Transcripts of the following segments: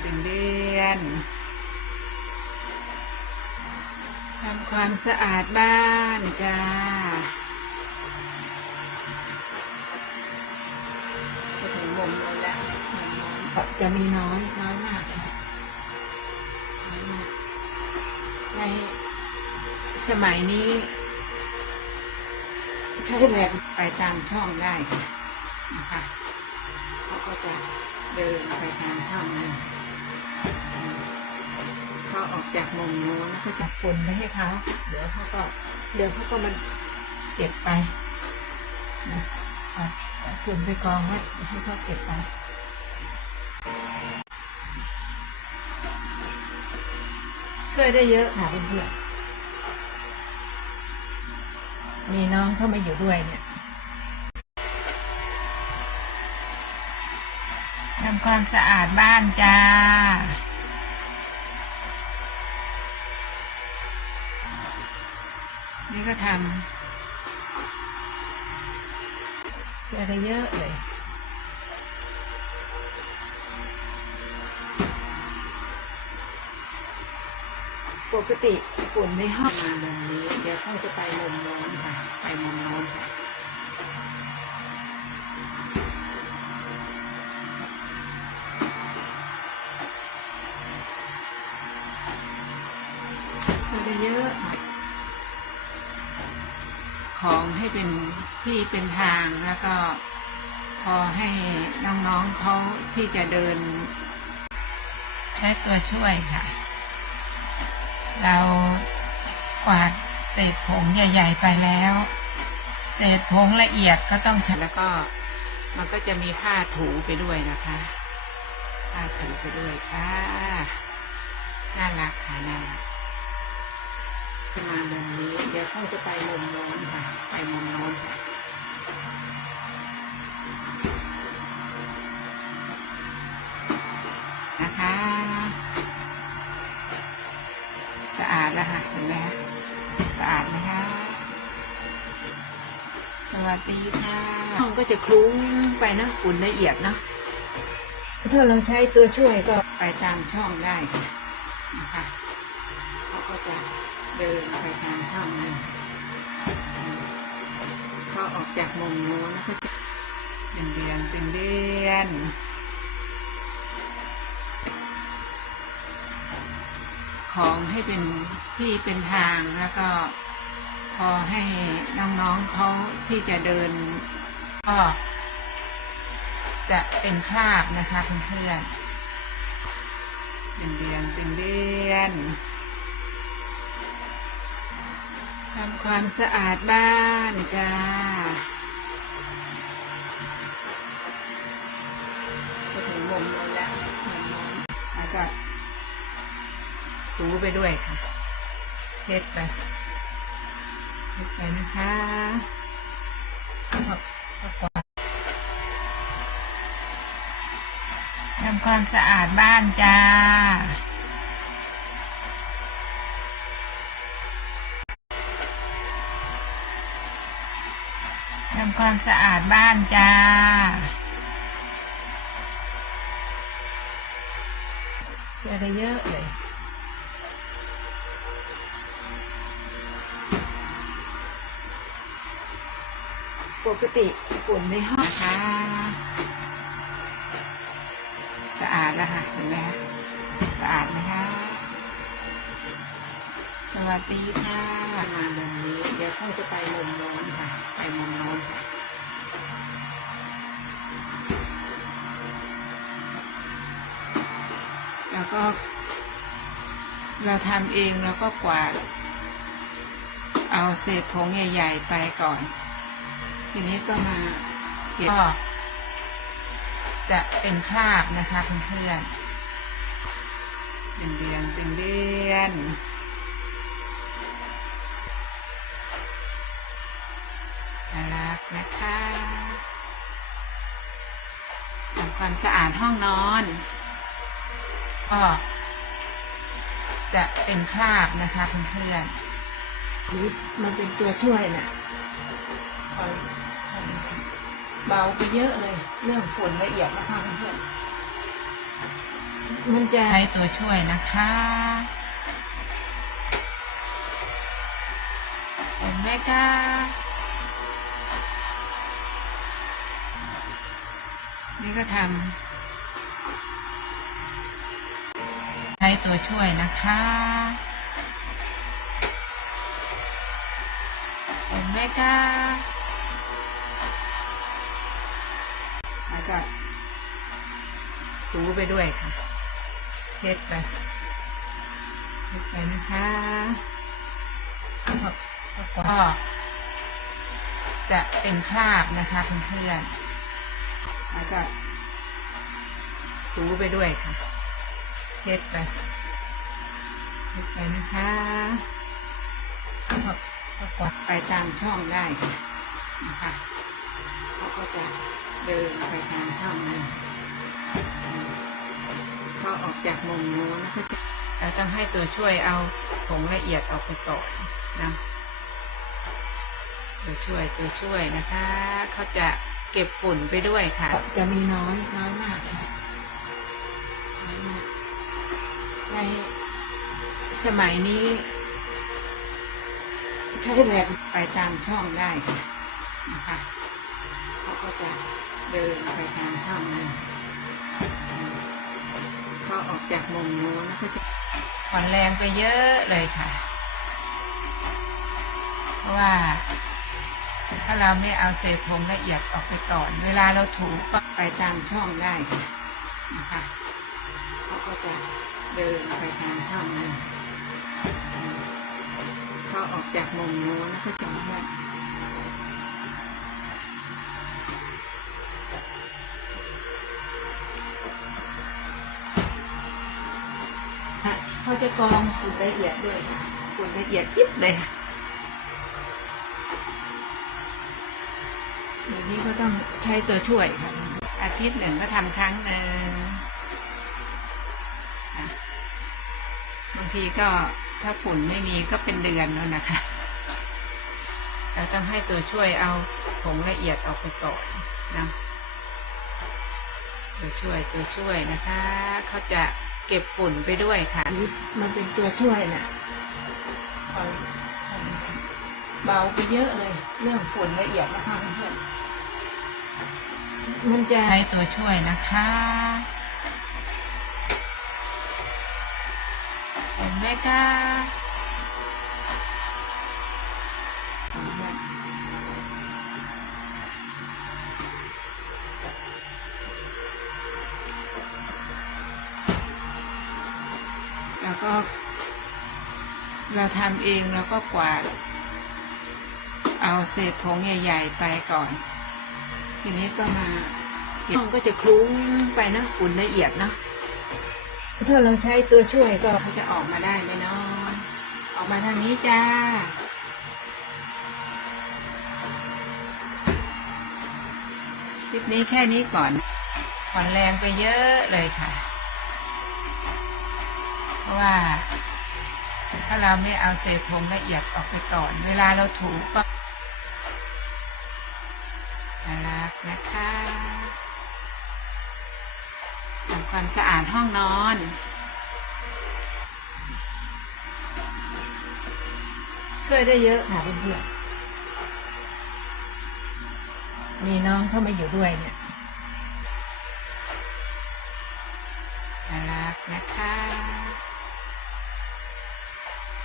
เป็นเดือนทำความสะอาดบ้านจ้าจะถึงมุมแล้วละจะมีน้อยน้อยมากน้อยมาก ในสมัยนี้ ใช้แรงไปตามช่องได้ค่ะนะคะเขาก็จะเดินไปตามช่องนั้น ออกจากมุมโน้นแล้วก็จะฝนไปให้เขาเดี๋ยวเขาก็เดี๋ยวเขาก็มันเก็บไปนะอาเอาฝุ่นไปกองไว้ให้เขาเก็บไปช่วยได้เยอะค่ะเพื่อนๆมีน้องเข้ามาอยู่ด้วยเนี่ยทำความสะอาดบ้านจ้า นี่ก็ทำช่วยได้เยอะเลยปกติฝุ่นในห้องมามุมนี้เดี๋ยวเขาจะไปมุมน้นค่ะ ไปมุมน้นค่ะช่วยได้เยอะ ของให้เป็นที่เป็นทางแล้วก็พอให้น้องๆเขาที่จะเดิน ใช้ตัวช่วยค่ะ เรากวาดเศษผงใหญ่ ๆ ไปแล้ว เศษผงละเอียดก็ต้องใช้แล้วก็มันก็จะมีผ้าถูไปด้วยนะคะผ้าถูไปด้วยค่ะน่ารักค่ะน่ารัก ขึ้นมามุมนี้เดี๋ยวเขาจะไปมุมโน้นค่ะ ไปมุมโน้นค่ะนะคะ สะอาดแล้วค่ะเห็นไหมคะสะอาดไหมคะสวัสดีค่ะห้องก็จะคลุ้งไปนะฝุ่นละเอียดนะถ้าเราใช้ตัวช่วยก็ไปตามช่องได้ค่ะามช่องนั้พอออกจากมุมโน้นแล้วก็จะเป็นเดือนเป็นเดือนของให้เป็นที่เป็นทางแล้วก็พอให้น้องๆเขาที่จะเดิน ก็จะเป็นคราบนะคะเพื่อนๆเป็นเดือนเป็นเดือน ทำความสะอาดบ้านจ้าก็ถึงมุมโน้นแล้วมุมโน้นแล้วก็ถูไปด้วยค่ะ เช็ดไปเช็ดไปนะคะขอบทำความสะอาดบ้านจ้า ทำความสะอาดบ้านจ้าช่วยได้เยอะเลยปกติฝุ่นในห้องนะคะสะอาดแล้วค่ะเห็นไหมคะสะอาดไหมคะ สวัสดีค่ะมามุมนี้ เดี๋ยวเขาจะไปมุมโน้นค่ะ ไปมุมโน้นค่ะแล้วก็ เราทำเองแล้วก็กวาดเอาเศษผงใหญ่ ๆ ไปก่อน ทีนี้ก็มาเก็บก็จะเป็นคราบนะคะเพื่อนๆเป็นเดือนเป็นเดือนน่ ความสะอาดห้องนอนก็จะเป็นคราบนะคะเพื่อนๆนี่มันเป็นตัวช่วยน่ะเบาไปเยอะเลย เรื่องฝนละเอียดนะคะเพื่อนมันจะใช้ตัวช่วยนะคะเห็นไหมคะ นี่ก็ทำใช้ตัวช่วยนะคะเห็นไหมคะแล้วก็ถูไปด้วยค่ะ เช็ดไปเช็ดไปนะคะก็จะเป็นคราบนะคะเพื่อนๆ แล้วก็ถูไปด้วยค่ะ เช็ดไปเช็ดไปนะคะก็กดไปตามช่องได้ค่ะนะคะเขาก็จะเดินไปตามช่องนั้นพอออกจากมุมโน้นแล้วก็จะเราต้องให้ตัวช่วยเอาผงละเอียดออกไปก่อนนะตัวช่วยตัวช่วยนะคะเขาจะ เก็บฝุ่นไปด้วยค่ะ จะมีน้อยน้อยมากค่ะน้อยมากในสมัยนี้ ใช้แบบไปตามช่องได้ค่ะนะคะเขาก็จะเดินไปตามช่องนั้นพอออกจากมุมโน้นแล้วก็จะผ่อนแรงไปเยอะเลยค่ะ เพราะว่า ถ้าเราไม่เอาเศษผงละเอียดออกไปก่อน เวลาเราถูก็ไปตามช่องได้ค่ะนะคะเขาก็จะเดินไปตามช่องนั้นพอออกจากมุมโน้นแล้วก็จะว่าเขาจะกองฝุ่นละเอียดด้วยค่ะฝุ่นละเอียดยิบเลยค่ะ นี้ก็ต้องใช้ตัวช่วยค่ะ อาทิตย์หนึ่งก็ทำครั้งหนึ่งบางทีก็ถ้าฝุ่นไม่มีก็เป็นเดือนแล้วนะคะ เราต้องให้ตัวช่วยเอาผงละเอียดออกไปก่อนนะตัวช่วยตัวช่วยนะคะ เขาจะเก็บฝุ่นไปด้วยค่ะนี่มันเป็นตัวช่วยน่ะเบาไปเยอะเลย เรื่องฝุ่นละเอียดนะคะเพื่อน มันจะใช้ตัวช่วยนะคะเห็นไหมคะแล้วก็ เราทำเองแล้วก็กวาดเอาเศษผงใหญ่ ๆ ไปก่อน ทีนี้ก็มาห้องก็จะคลุ้งไปนะฝุ่นละเอียดนะถ้าเราใช้ตัวช่วยก็เขาจะออกมาได้ไหมเนาะออกมาทางนี้จ้าคลิปนี้แค่นี้ก่อนผ่อนแรงไปเยอะเลยค่ะ เพราะว่า ถ้าเราไม่เอาเศษผงละเอียดออกไปก่อน เวลาเราถูก็ นะคะทำความสะอาดห้องนอนช่วยได้เยอะค่ะเพื่อนๆมีน้องเข้ามาอยู่ด้วยเนี่ยน่ารักนะคะ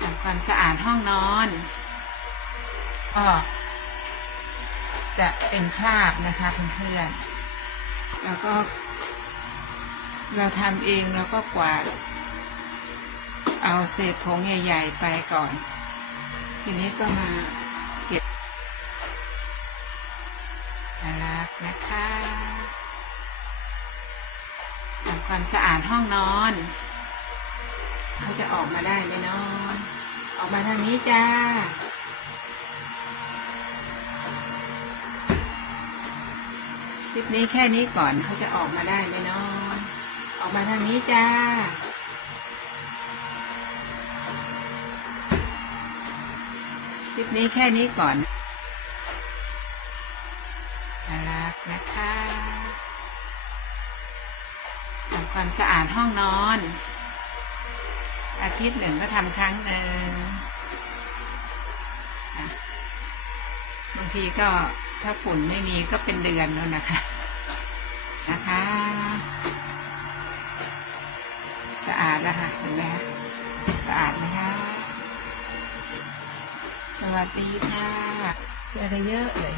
ทำความสะอาดห้องนอนก็ จะเป็นคราบนะคะเพื่อนๆแล้วก็เราทำเองเราก็กวาดเอาเศษผงใหญ่ ๆ ไปก่อน ทีนี้ก็มาเก็บน่ารักนะคะทำความสะอาดห้องนอน เขาจะออกมาได้ไหมนอน ออกมาทางนี้จ้า ลิปนี้แค่นี้ก่อนเขาจะออกมาได้ไหมเนอนออกมาทางนี้จ้า คลิปนี้แค่นี้ก่อนน่ารักนะคะทำความสะอาดห้องนอน อาทิตย์หนึ่งก็ทำครั้งหนึ่งบางทีก็ ถ้าฝุ่นไม่มีก็เป็นเดือนแล้วนะคะ นะคะ สะอาดแล้วค่ะเห็นไหมคะสะอาดไหมคะสวัสดีค่ะเชื้อได้เยอะเลย